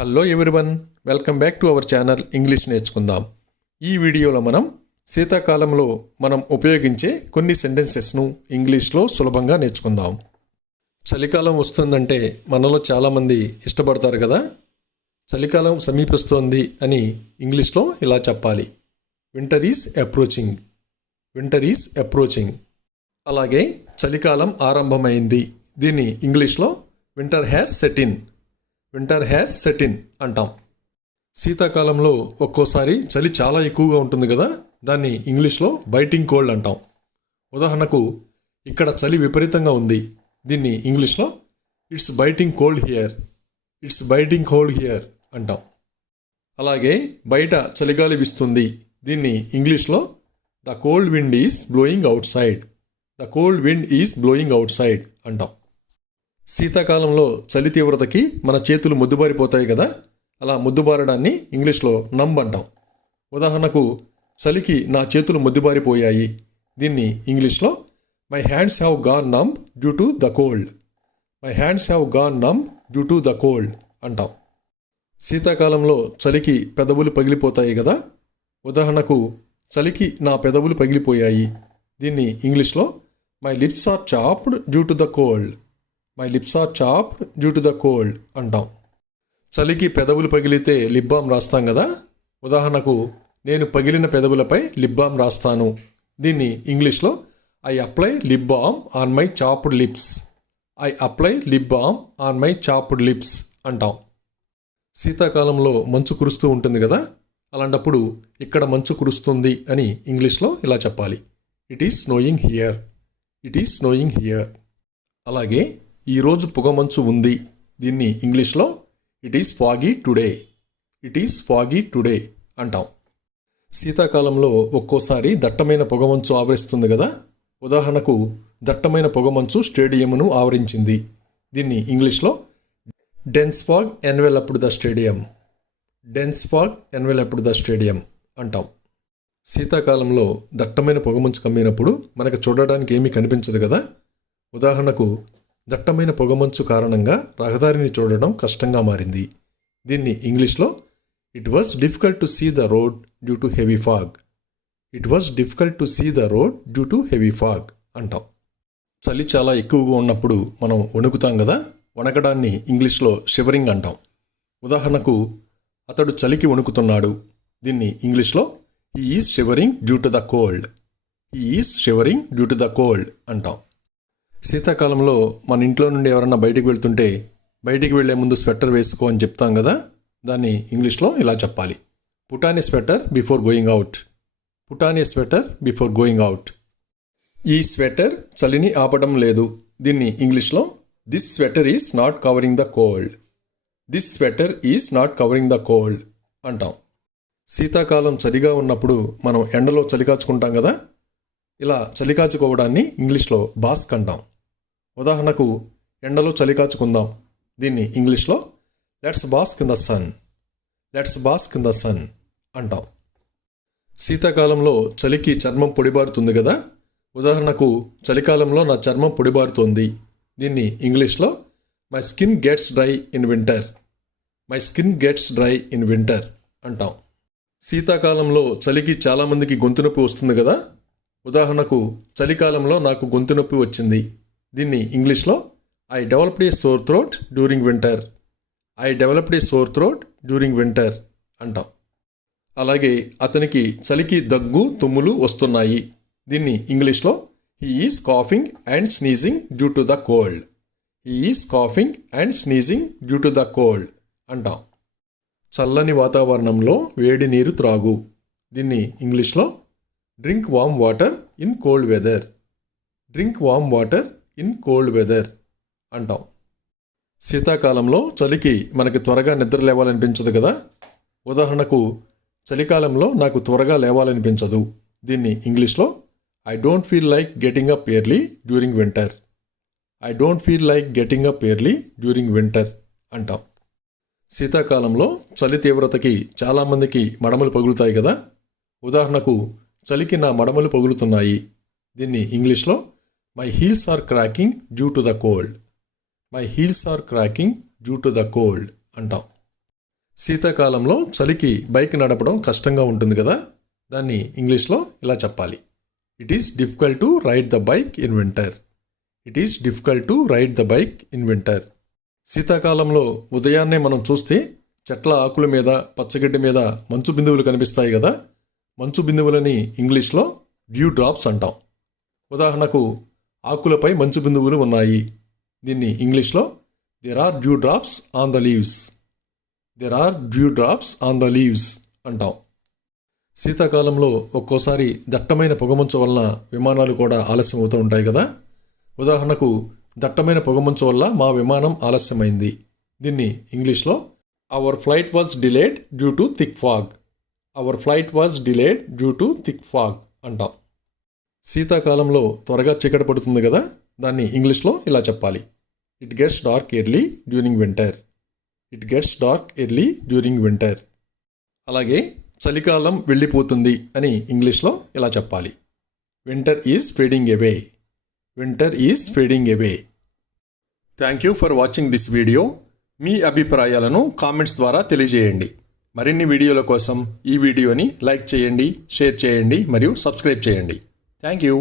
Hello everyone, welcome back to our channel English నేర్చుకుందాం. ఈ వీడియోలో మనం శీతాకాలంలో మనం ఉపయోగించే కొన్ని సెంటెన్సెస్ను ఇంగ్లీష్లో సులభంగా నేర్చుకుందాం. చలికాలం వస్తుందంటే మనలో చాలామంది ఇష్టపడతారు కదా. చలికాలం సమీపిస్తోంది అని ఇంగ్లీష్లో ఇలా చెప్పాలి: winter is approaching. Winter is approaching. అలాగే చలికాలం ఆరంభమైంది, దీన్ని ఇంగ్లీష్లో winter has set in. Winter has set in అంటాం. శీతాకాలంలో ఒక్కోసారి చలి చాలా ఎక్కువగా ఉంటుంది కదా, దాన్ని ఇంగ్లీష్లో బైటింగ్ కోల్డ్ అంటాం. ఉదాహరణకు, ఇక్కడ చలి విపరీతంగా ఉంది, దీన్ని ఇంగ్లీష్లో it's biting cold here. It's biting cold here అంటాం. అలాగే బయట చలిగాలి వీస్తుంది, దీన్ని ఇంగ్లీష్లో the cold wind is blowing out side. The cold wind is blowing out side అంటాం. శీతాకాలంలో చలి తీవ్రతకి మన చేతులు ముద్దుబారిపోతాయి కదా, అలా ముద్దుబారడాన్ని ఇంగ్లీష్లో నంబ్ అంటాం. ఉదాహరణకు, చలికి నా చేతులు ముద్దుబారిపోయాయి, దీన్ని ఇంగ్లీష్లో my hands have gone numb due to the cold. My hands have gone numb due to the cold అంటాం. శీతాకాలంలో చలికి పెదవులు పగిలిపోతాయి కదా, ఉదాహరణకు, చలికి నా పెదవులు పగిలిపోయాయి, దీన్ని ఇంగ్లీష్లో my lips are chapped due to the cold. My lips are chapped due to the cold అంటాం. చలికి పెదవులు పగిలితే లిప్ బామ్ రాస్తాం కదా, ఉదాహరణకు, నేను పగిలిన పెదవులపై లిప్ బామ్ రాస్తాను, దీన్ని ఇంగ్లీష్లో I apply lip balm on my chopped lips. I apply lip balm on my chopped lips అంటాం. శీతాకాలంలో మంచు కురుస్తూ ఉంటుంది కదా, అలాంటప్పుడు ఇక్కడ మంచు కురుస్తుంది అని ఇంగ్లీష్లో ఇలా చెప్పాలి: it is snowing here. It is snowing here. అలాగే ఈరోజు పొగమంచు ఉంది, దీన్ని ఇంగ్లీష్లో it is foggy today. It is foggy today అంటాం. శీతాకాలంలో ఒక్కోసారి దట్టమైన పొగమంచు ఆవరిస్తుంది కదా, ఉదాహరణకు, దట్టమైన పొగమంచు స్టేడియంను ఆవరించింది, దీన్ని ఇంగ్లీష్లో dense fog enveloped the stadium. Dense fog enveloped the stadium అంటాం. శీతాకాలంలో దట్టమైన పొగమంచు కమ్మినప్పుడు మనకు చూడడానికి ఏమీ కనిపించదు కదా, ఉదాహరణకు, దట్టమైన పొగమంచు కారణంగా రహదారిని చూడడం కష్టంగా మారింది, దీన్ని ఇంగ్లీష్లో it was difficult to see the road due to heavy fog. It was difficult to see the road due to heavy fog అంటాం. చలి చాలా ఎక్కువగా ఉన్నప్పుడు మనం వణుకుతాం కదా, వణకడాన్ని ఇంగ్లీష్లో షివరింగ్ అంటాం. ఉదాహరణకు, అతడు చలికి వణుకుతున్నాడు, దీన్ని ఇంగ్లీష్లో he is shivering due to the cold. He is shivering due to the cold అంటాం. శీతాకాలంలో మన ఇంట్లో నుండి ఎవరన్నా బయటికి వెళ్తుంటే బయటికి వెళ్లే ముందు స్వెటర్ వేసుకో అని చెప్తాం కదా, దాన్ని ఇంగ్లీష్లో ఇలా చెప్పాలి: put on a sweater before going out. Put on a sweater before going out. ఈ స్వెటర్ చలిని ఆపడం లేదు, దీన్ని ఇంగ్లీష్లో this sweater is not covering the cold. This sweater is not covering the cold అంటాం. శీతాకాలం చలిగా ఉన్నప్పుడు మనం ఎండలో చలి కాచుకుంటాం కదా, ఇలా చలి కాచుకోవడాన్ని ఇంగ్లీష్లో బాస్క్ అంటాం. ఉదాహరణకు, ఎండలో చలి కాచుకుందాం, దీన్ని ఇంగ్లీష్లో let's bask in the sun. Let's bask in the sun అంటాం. శీతాకాలంలో చలికి చర్మం పొడిబారుతుంది కదా, ఉదాహరణకు, చలికాలంలో నా చర్మం పొడిబారుతోంది, దీన్ని ఇంగ్లీష్లో my skin gets dry in winter. My skin gets dry in winter అంటాం. శీతాకాలంలో చలికి చాలామందికి గొంతు నొప్పి వస్తుంది కదా, ఉదాహరణకు, చలికాలంలో నాకు గొంతు నొప్పి వచ్చింది, దీన్ని ఇంగ్లీష్లో I developed a sore throat during winter. I developed a sore throat during winter అంటాం. అలాగే అతనికి చలికి దగ్గు తుమ్ములు వస్తున్నాయి, దీన్ని ఇంగ్లీష్లో he is coughing and sneezing due to the cold. He is coughing and sneezing due to the cold అంటాం. చల్లని వాతావరణంలో వేడి నీరు త్రాగు, దీన్ని ఇంగ్లీష్లో drink warm water in cold weather. Drink warm water in cold weather అంటాం. శీతాకాలంలో చలికి మనకి త్వరగా నిద్ర లేవాలనిపించదు కదా, ఉదాహరణకు, చలికాలంలో నాకు త్వరగా లేవాలనిపించదు, దీన్ని ఇంగ్లీష్లో I don't feel like getting up early during winter. I don't feel like getting up early during winter అంటాం. శీతాకాలంలో చలి తీవ్రతకి చాలామందికి మడమలు పగులుతాయి కదా, ఉదాహరణకు, చలికి నా మడమలు పగులుతున్నాయి, దీన్ని ఇంగ్లీష్లో my heels are cracking due to the cold. My heels are cracking due to the cold అంటాం. శీతాకాలంలో చలికి బైక్ నడపడం కష్టంగా ఉంటుంది కదా, దాన్ని ఇంగ్లీష్లో ఇలా చెప్పాలి. It is difficult to ride the bike in winter. It is difficult to ride the bike in winter. శీతాకాలంలో ఉదయాన్నే మనం చూస్తే చెట్ల ఆకుల మీద పచ్చగడ్డి మీద మంచు బిందువులు కనిపిస్తాయి కదా, మంచు బిందువులని ఇంగ్లీష్లో డ్యూ డ్రాప్స్ అంటాం. ఉదాహరణకు ఆకులపై మంచు బిందువులు ఉన్నాయి. దీన్ని ఇంగ్లీష్లో there are dew drops on the leaves. There are dew drops on the leaves అంటాం. శీతాకాలంలో ఒక్కోసారి దట్టమైన పొగమంచు వలన విమానాలు కూడా ఆలస్యం అవుతూ ఉంటాయి కదా. ఉదాహరణకు దట్టమైన పొగమంచు వల్ల మా విమానం ఆలస్యమైంది. దీన్ని ఇంగ్లీష్లో our flight was delayed due to thick fog. Our flight was delayed due to thick fog అంటాం. శీతాకాలంలో త్వరగా చీకటి పడుతుంది కదా, దాన్ని ఇంగ్లీష్లో ఇలా చెప్పాలి. It gets dark early during winter. It gets dark early during winter. అలాగే చలికాలం వెళ్ళిపోతుంది అని ఇంగ్లీష్లో ఇలా చెప్పాలి. Winter is fading away. Winter is fading away. Thank you for watching this video. మీ అభిప్రాయాలను కామెంట్స్ ద్వారా తెలియజేయండి. మరిన్ని వీడియోల కోసం ఈ వీడియోని లైక్ చేయండి, షేర్ చేయండి మరియు సబ్స్క్రైబ్ చేయండి. Thank you.